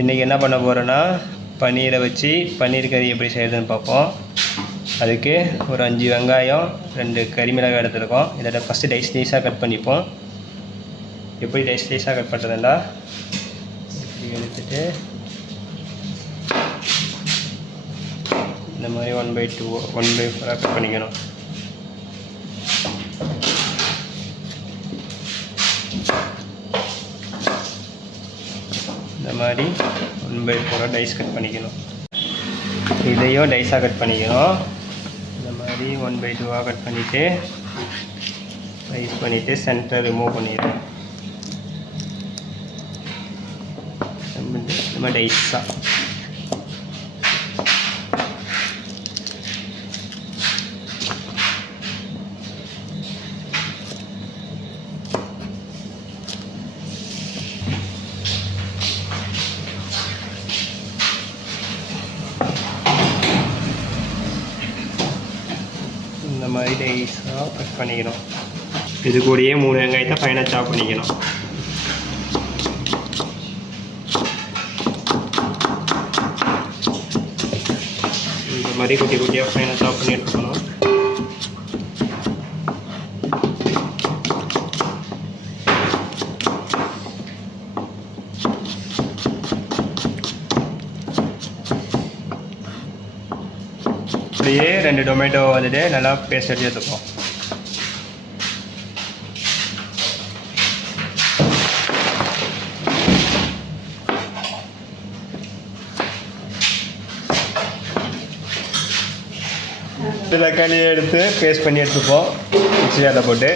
இன்றைக்கி என்ன பண்ண போகிறோன்னா பன்னீரை வச்சு பன்னீர் கறி எப்படி செய்கிறதுன்னு பார்ப்போம். அதுக்கு ஒரு அஞ்சு வெங்காயம் ரெண்டு கறிமிளகாய் எடுத்துருக்கோம். இதோட ஃபஸ்ட்டு டைஸ் டைஸாக கட் பண்ணிப்போம். எப்படி டைஸ் டைஸாக கட் பண்ணுறதுண்டா இப்படி எடுத்துட்டு இந்த மாதிரி one by two one by ஃபோராக cut பண்ணிக்கணும். இந்த மாதிரி ஒன் பை ஃபோராக டைஸ் கட் பண்ணிக்கணும். இதையும் டைஸாக கட் பண்ணிக்கணும். இந்த மாதிரி ஒன் பை டூவாக கட் பண்ணிவிட்டு ரைஸ் பண்ணிவிட்டு சென்டர் ரிமூவ் பண்ணிடணும். நம்ம டைஸாக இந்த மாதிரி டைஸாக கட் பண்ணிக்கணும். இது கூடயே மூணு வெங்காயத்தை ஃபைனாக சாப் பண்ணிக்கணும். இந்த மாதிரி குட்டி குட்டியாக ஃபைனாக சாப் பண்ணிட்டு இருக்கணும். அப்படியே ரெண்டு டொமேட்டோ வந்துட்டு நல்லா பேஸ்ட் அடிச்சு எடுத்துப்போம். இந்த தக்காளியை எடுத்து பேஸ்ட் பண்ணி எடுத்துப்போம். மிக்ஸி அதை போட்டு.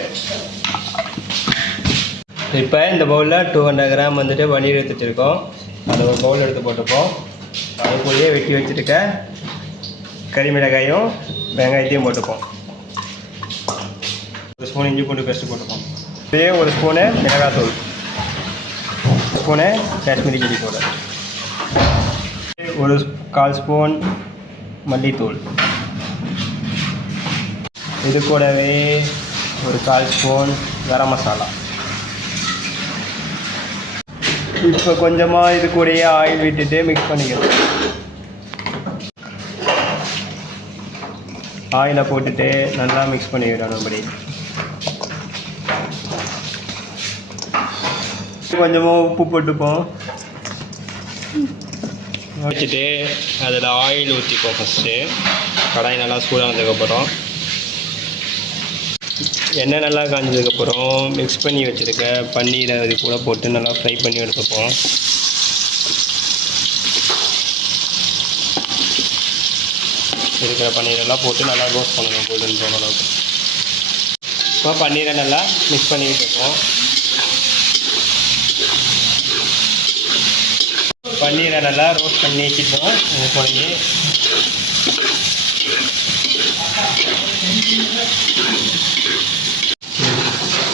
இப்போ இந்த பவுலில் டூ ஹண்ட்ரட் கிராம் வந்துட்டு பன்னீர் எடுத்து வச்சுருக்கோம். அதை ஒரு பவுல் எடுத்து போட்டுப்போம். அதுக்குள்ளேயே வெட்டி வச்சுருக்க கறி மிளகாயும் வெங்காயத்தையும் போட்டுப்போம். ஒரு ஸ்பூன் இஞ்சி பூண்டு பேஸ்ட்டு போட்டுப்போம். இதே ஒரு ஸ்பூனு மிளகாத்தூள். Spoon Kashmiri chilli powder. ஒரு கால் ஸ்பூன் மல்லித்தூள். இது கூடவே ஒரு கால் ஸ்பூன் கரம் மசாலா. இப்போ கொஞ்சமாக இது கூடயே ஆயில் விட்டுட்டு மிக்ஸ் பண்ணிக்கிறோம் ஆயிலை போட்டுட்டு நல்லா மிக்ஸ் பண்ணி விடணும் கொஞ்சமாக உப்பு போட்டுப்போம். வச்சுட்டு அதில் ஆயில் ஊற்றிப்போம் ஃபஸ்ட்டு கடாய் நல்லா சூடானதுக்கப்புறம் எண்ணெய் நல்லா காஞ்சதுக்கப்புறம் மிக்ஸ் பண்ணி வச்சுருக்க பன்னீரை அது கூட போட்டு நல்லா ஃப்ரை பண்ணி எடுத்துப்போம். இருக்கிற பன்னீரெல்லாம் போட்டு நல்லா ரோஸ்ட் பண்ணணும் கோல்டன் ப்ரௌன் அளவுக்கு. இப்போ பன்னீரை நல்லா மிக்ஸ் பண்ணிக்கிட்டு இருக்கோம். பன்னீரை நல்லா ரோஸ்ட் பண்ணி வச்சுட்டோம். இது போய்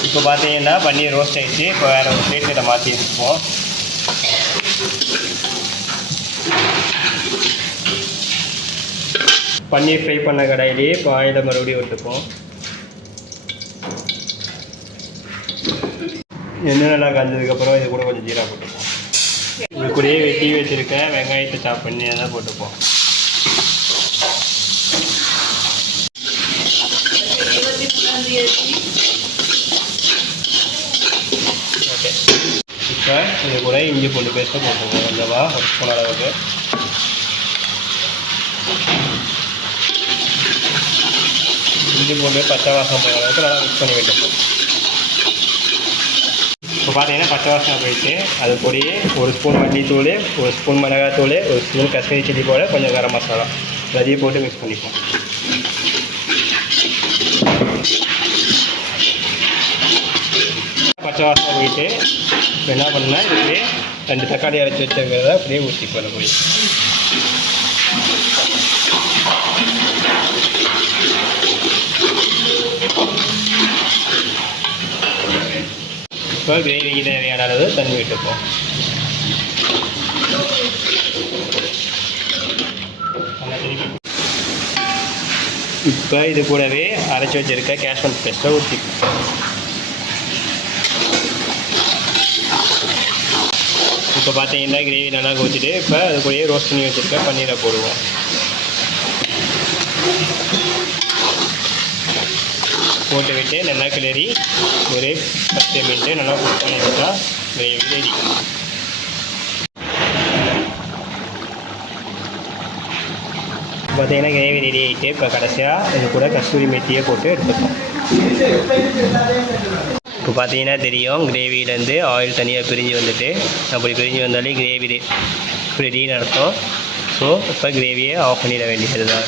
இப்போ பார்த்தீங்கன்னா பன்னீர் ரோஸ்ட் ஆகிடுச்சு இப்போ வேறு ஒரு பிளேட்டில் மாற்றி வச்சுப்போம் பன்னீர் ஃப்ரை பண்ண கடாயிலேயே இப்போ ஆயிலை மறுபடியும் விட்டுப்போம். எண்ணெய் நல்லா காஞ்சதுக்கப்புறம் இது கூட கொஞ்சம் ஜீரா போட்டுப்போம். இது கூடயே வெட்டி வச்சுருக்கேன். வெங்காயத்தை சாப் பண்ணி அதான் போட்டுப்போம். ஓகே. இப்போ இது கூட இஞ்சி பூண்டு பேஸ்ட்டை போட்டுக்கோங்க கொஞ்சமா ஒரு ஸ்பூன் அளவுக்கு. இஞ்சி பூண்டு பச்சை வாசம் போகிற அளவுக்கு நல்லா மிக்ஸ் பண்ணி விட்டுப்போம் இப்போ பார்த்தீங்கன்னா பச்சை வாசனை போயிட்டு அது கூடயே ஒரு ஸ்பூன் மல்லித்தூள் ஒரு ஸ்பூன் மிளகாத்தூள் ஒரு ஸ்பூன் காஷ்மீரி சில்லி போட கொஞ்சம் கரம் மசாலா. எல்லாத்தையும் போட்டு மிக்ஸ் பண்ணிப்போம். பச்சை வாசனை போயிட்டு இப்போ என்ன பண்ணால் இதுலேயே ரெண்டு தக்காளி அரைச்சி வச்சுருக்கிறத அப்படியே ஊற்றி ஊற்றிப்போம் போய் இப்போ கிரேவிக்கு தேவையான அளவு தண்ணி விட்டுப்போம். இப்போ இது கூடவே அரைச்சி வச்சிருக்க கேஷ்மன் பேஸ்ட்டை ஊற்றி இப்போ பார்த்தீங்கன்னா கிரேவி நல்லா கொதிச்சுட்டு இப்போ அது கூடயே ரோஸ்ட் பண்ணி வச்சுருக்க பன்னீரை போடுவோம். போட்டு விட்டு நல்லா கிளறி ஒரு பத்து மினிட்டு நல்லா குக் பண்ணி விட்டா கிரேவி ரெடி பார்த்தீங்கன்னா கிரேவி ரெடி ஆகிட்டு இப்போ கடைசியாக இது கூட கஸ்தூரி மெத்தியை போட்டு எடுத்துப்போம் இப்போ பார்த்தீங்கன்னா தெரியும் கிரேவிலேருந்து ஆயில் தனியாக பிரிஞ்சு வந்துட்டு அப்படி பிரிஞ்சு வந்தாலே கிரேவி ரெடின்னு அர்த்தம். ஸோ இப்போ கிரேவியை ஆஃப் பண்ணிட வேண்டியது தான்